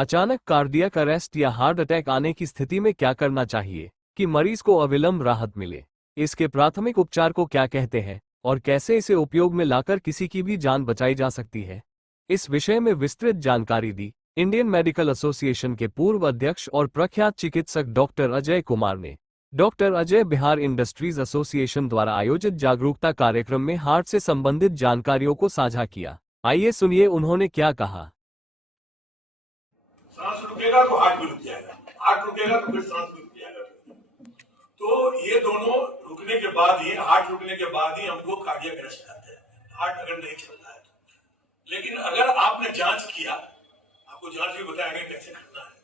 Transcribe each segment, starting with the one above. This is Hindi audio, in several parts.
अचानक कार्डियक अरेस्ट या हार्ट अटैक आने की स्थिति में क्या करना चाहिए कि मरीज को अविलंब राहत मिले? इसके प्राथमिक उपचार को क्या कहते हैं और कैसे इसे उपयोग में लाकर किसी की भी जान बचाई जा सकती है? इस विषय में विस्तृत जानकारी दी इंडियन मेडिकल एसोसिएशन के पूर्व अध्यक्ष और प्रख्यात चिकित्सक डॉक्टर अजय कुमार ने। Doctor Ajay Bihar industries association द्वारा आयोजित जागरूकता कार्यक्रम में हार्ट से संबंधित जानकारियों को साझा किया। आइए सुनिए उन्होंने क्या कहा। सांस रुकेगा तो हार्ट भी रुक जाएगा, हार्ट रुकेगा तो फिर सांस भी रुक जाएगा। तो ये दोनों रुकने के बाद ही, हार्ट रुकने के बाद ही हमको कार्डियक अरेस्ट आते हैं, हार्ट अगर नहीं चल रहा है तो। लेकिन अगर आपने जांच किया, आपको जांच भी बताएंगे कैसे करना है,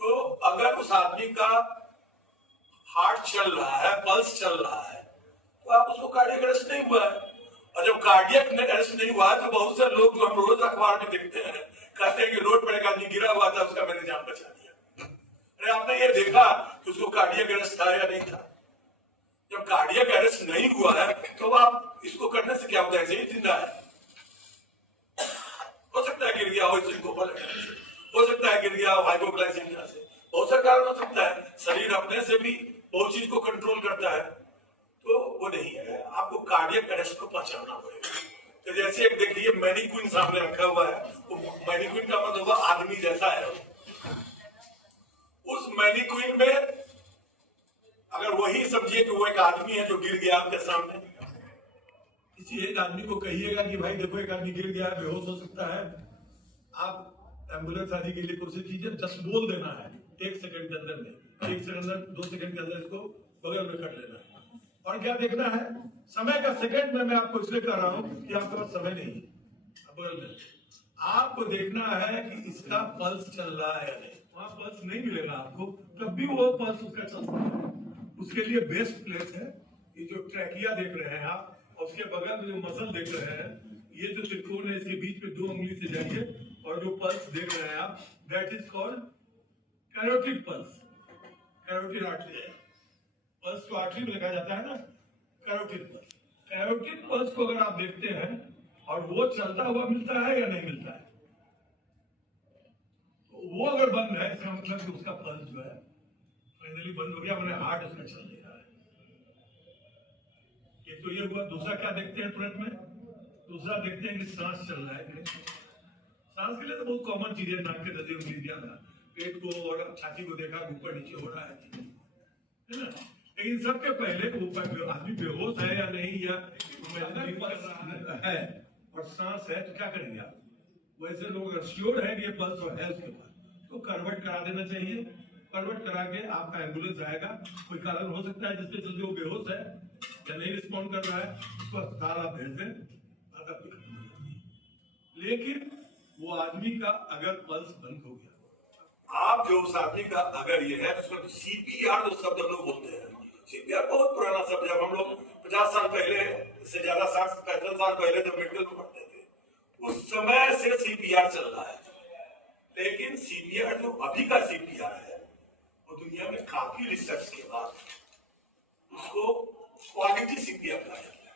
तो अगर उस आदमी का हार्ट चल रहा है, पल्स चल रहा है, तो आप उसको कार्डियक अरेस्ट नहीं हुआ है। और जब कार्डियक अरेस्ट नहीं हुआ है तो बहुत से लोग जो हम रोज अखबार में देखते हैं कहते हैं कि रोड पर एक आदमी गिरा हुआ था, उसका मैंने जान बचा दिया। अरे आपने ये देखा कि उसको कार्डियक अरेस्ट था या नहीं था? जब कार्डियक अरेस्ट नहीं हुआ है तो आप इसको करने से क्या होता है? ऐसे ही जिंदा है। हो सकता है गिर गया हो सिंकोपल, हो सकता है गिर गया हो हाइपोग्लाइसेमिया से, बहुत सा कारण हो सकता है। शरीर अपने से भी बहुत चीज को कंट्रोल करता है, तो वो नहीं है। आपको कार्डियक अरेस्ट को पहचानना पड़ेगा। तो जैसे एक देखिए मैनीक्वीन सामने रखा हुआ है, तो मैनीक्वीन का मतलब आदमी जैसा है। उस मैनीक्वीन में अगर वही समझिए कि वो एक आदमी है जो गिर गया आपके सामने, किसी एक आदमी को कहिएगा कि भाई देखो एक आदमी गिर गया है, बेहोश हो सकता है, आप एम्बुलेंस आदि के लिए कोशिश कीजिए, जस्ट बोल देना है 1 सेकंड के अंदर में, 1 सेकंड 2 सेकंड के अंदर इसको बगल में कर लेना है। और क्या देखना है? समय का सेकंड में मैं आपको इसलिए कह रहा हूं कि आपके पास समय नहीं है। बगल में आपको देखना है कि इसका पल्स चल रहा है या नहीं। वहां पल्स नहीं मिलेगा आपको, तब भी वो पल्स उसका चलता है। उसके लिए बेस्ट प्लेस है ये जो ट्रैकिया देख रहे हैं आप, और उसके बगल में जो मसल देख रहे हैं, ये जो त्रिकोण है इसके बीच में 2 उंगली से जाइए और जो पल्स देख रहे हैं आप, that is called carotid pulse. Carotid artery है, पल्स को आर्टरी में लिखा जाता है ना, कैरोटिड पल्स। कैरोटिड पल्स को अगर आप देखते हैं और वो चलता हुआ मिलता है या नहीं मिलता है, तो वो अगर बंद है इसका मतलब कि उसका पल्स जो है फाइनली बंद हो गया, मैंने हार्ट उसका चल नहीं रहा है। एक तो ये हुआ। दूसरा क्या देखते हैं तुरंत में? दूसरा देखते हैं कि सांस चल रहा है कि नहीं। सांस के लिए तो बहुत कॉमन चीज है, नाक के दर्जे उंगली दिया था, पेट को और छाती को देखा ऊपर नीचे हो रहा है ना। लेकिन सबके पहले वो आदमी बेहोश है या नहीं, या है और सांस है, तो क्या करेंगे आप? वैसे लोग श्योर है कि ये पल्स है उसके पास, तो करवट करा देना चाहिए। करवट करा के आपका एम्बुलेंस आएगा। कोई कारण हो सकता है जिसके चलते वो बेहोश है या नहीं रिस्पॉन्ड कर रहा है, उसको अस्पताल आप भेज दें, लेकिन वो आदमी का अगर पल्स बंद हो गया, आप जो उस आदमी का अगर ये है, उसमें सीपीआर जो शब्द लोग बोलते हैं, सीपीआर बहुत पुराना शब्द है। हम लोग 50 साल पहले से ज्यादा 60-65 साल पहले जब मेडिकल में पढ़ते थे, उस समय से सीपीआर चल रहा है। लेकिन सीपीआर जो अभी का सीपीआर है, वो दुनिया में काफी रिसर्च के बाद उसको क्वालिटी सीपीआर कहा जाता है।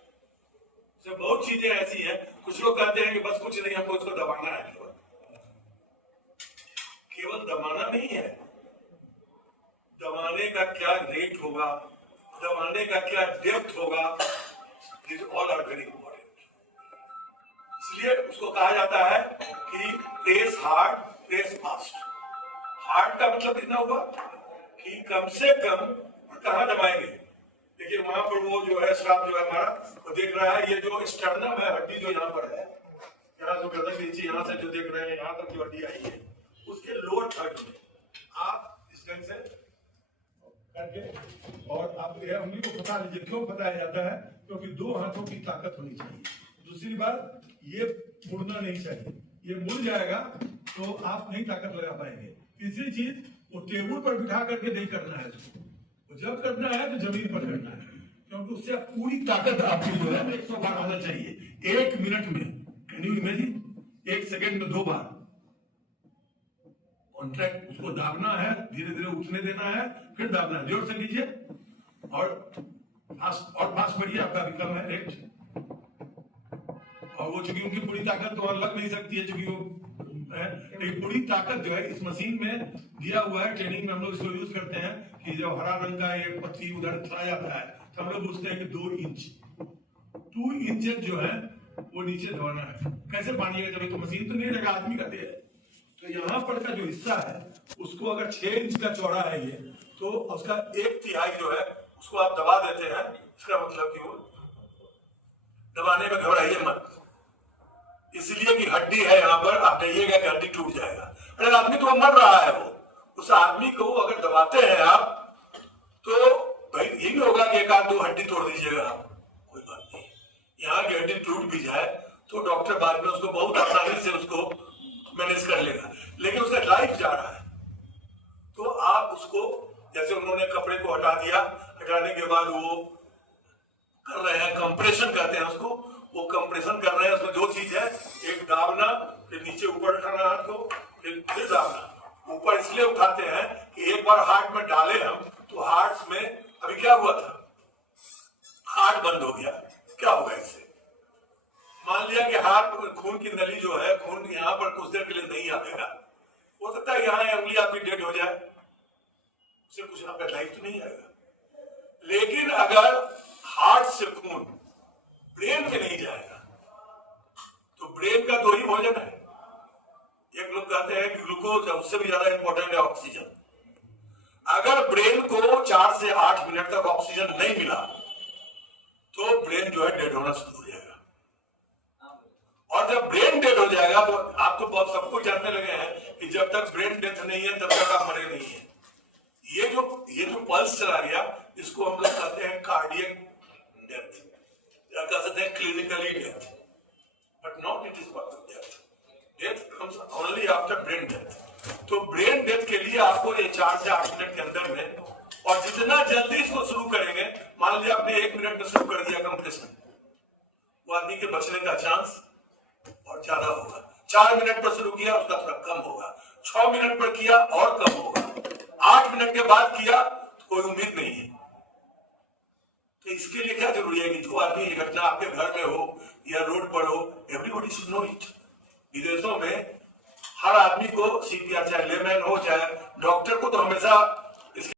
तो बहुत चीजें ऐसी हैं, कुछ लोग कहते हैं कि बस कुछ नहीं, हमको उसको दबाना है। केवल दबाना नहीं है, दबाने का क्या रेट होगा, दबाने का क्या डेप्थ होगा, this all are very important. इसलिए उसको कहा जाता है कि press hard, press fast. Hard का मतलब कितना हुआ कि कम से कम कहां दबाएंगे। देखिए वहां पर वो जो है स्टाफ जो है हमारा, वो देख रहा है, ये जो स्टर्नम है, हड्डी जो यहाँ पर है, यहाँ जो गर्दन के नीचे यहाँ से जो देख रहे हैं, यहाँ तक जो हड्डी आई है, उसके लोअर थर्ड में आप इस ढंग से करके, और आप ये उंगली को फंसा लीजिए। क्यों फंसाया जाता है? क्योंकि 2 हाथों की ताकत होनी चाहिए। दूसरी बात, ये मुड़ना नहीं चाहिए। ये मुड़ जाएगा तो आप नहीं ताकत लगा पाएंगे। तीसरी चीज, वो टेबल पर बिठा करके नहीं करना है इसको, वो जब करना है तो जमीन पर करना है, क्योंकि उससे पूरी ताकत आपकी जो है 100 बार आना चाहिए 1 मिनट में। Can you imagine? 1 सेकेंड में 2 बार कॉन्ट्रैक्ट, उसको दाबना है, धीरे धीरे उठने देना है, फिर दाबना है। जोर से लीजिए और फास्ट बढ़िए, आपका भी कम है रेट। और वो चूंकि उनकी पूरी ताकत तो लग नहीं सकती है, चूंकि वो एक पूरी ताकत जो है इस मशीन में दिया हुआ है। ट्रेनिंग में हम लोग इसको यूज करते हैं कि जब हरा रंग का ये पत्ती उधर चला जाता है तो हम लोग पूछते हैं कि 2 इंच जो है वो नीचे दबाना है। कैसे पानी जब तो मशीन तो नहीं रहेगा, आदमी का देह है। तो यहाँ पर का जो हिस्सा है उसको अगर 6 इंच का चौड़ा है ये, तो उसका 1/3 जो है उसको आप दबा देते हैं। इसका मतलब कि वो दबाने में घबराइए मत, इसलिए कि हड्डी है यहाँ पर, आप कहिएगा कि हड्डी टूट जाएगा। अरे आदमी तो मर रहा है, वो उस आदमी को अगर दबाते हैं आप तो भाई ये भी होगा कि 1-2 हड्डी तोड़ दीजिएगा आप, कोई बात नहीं। यहाँ की हड्डी टूट भी जाए तो डॉक्टर बाद में उसको बहुत आसानी से उसको मैनेज कर लेगा, लेकिन उसका लाइफ जा रहा है। तो आप उसको जैसे उन्होंने कपड़े को हटा दिया, हटाने के बाद वो कर रहे हैं कंप्रेशन कहते हैं उसको, वो कंप्रेशन कर रहे हैं। उसमें 2 चीज है, एक दाबना, फिर नीचे ऊपर उठाना हाथ को, फिर दाबना। ऊपर इसलिए उठाते हैं कि एक बार हार्ट में डाले हम तो हार्ट में अभी क्या हुआ था, हार्ट बंद हो गया। क्या होगा इससे? मान लिया कि हार्ट में खून की नली जो है, खून यहाँ पर कुछ देर के लिए नहीं आएगा, हो सकता है यहाँ अंगुली आपकी डेड हो जाए, उससे कुछ आपका लाइफ तो नहीं आएगा। लेकिन अगर हार्ट से खून ब्रेन में नहीं जाएगा तो ब्रेन का 2 ही भोजन है। एक लोग कहते हैं कि ग्लूकोज है, उससे भी ज्यादा इंपॉर्टेंट है ऑक्सीजन। अगर ब्रेन को 4 से 8 मिनट तक ऑक्सीजन नहीं मिला तो ब्रेन जो है डेड होना शुरू हो जाएगा। और जब ब्रेन डेड हो जाएगा तो आप तो बहुत सबको जानने लगे हैं कि जब तक ब्रेन डेथ नहीं है तब तक आप मरे नहीं है। ये जो पल्स चला गया इसको हम लोग कहते हैं कार्डियक डेथ, या कह सकते हैं clinically death, but not it is perfect death. Death comes only after brain death. तो ब्रेन डेथ के लिए आपको ये 4 से 8 मिनट के अंदर में, और जितना जल्दी इसको शुरू करेंगे, मान लिया आपने 1 मिनट में शुरू कर दिया कंप्रेशन, वो आदमी के बचने का चांस और ज्यादा होगा। 4 मिनट पर शुरू किया उसका थोड़ा कम होगा, 6 मिनट पर किया और कम होगा, 8 मिनट के बाद किया तो कोई उम्मीद नहीं है। तो इसके लिए क्या जरूरी है कि जो आदमी ये घटना आपके घर में हो या रोड पर हो, एवरीबॉडी शुड नो इट। विदेशों में हर आदमी को CPR, चाहे लेमैन हो चाहे डॉक्टर को, तो हमेशा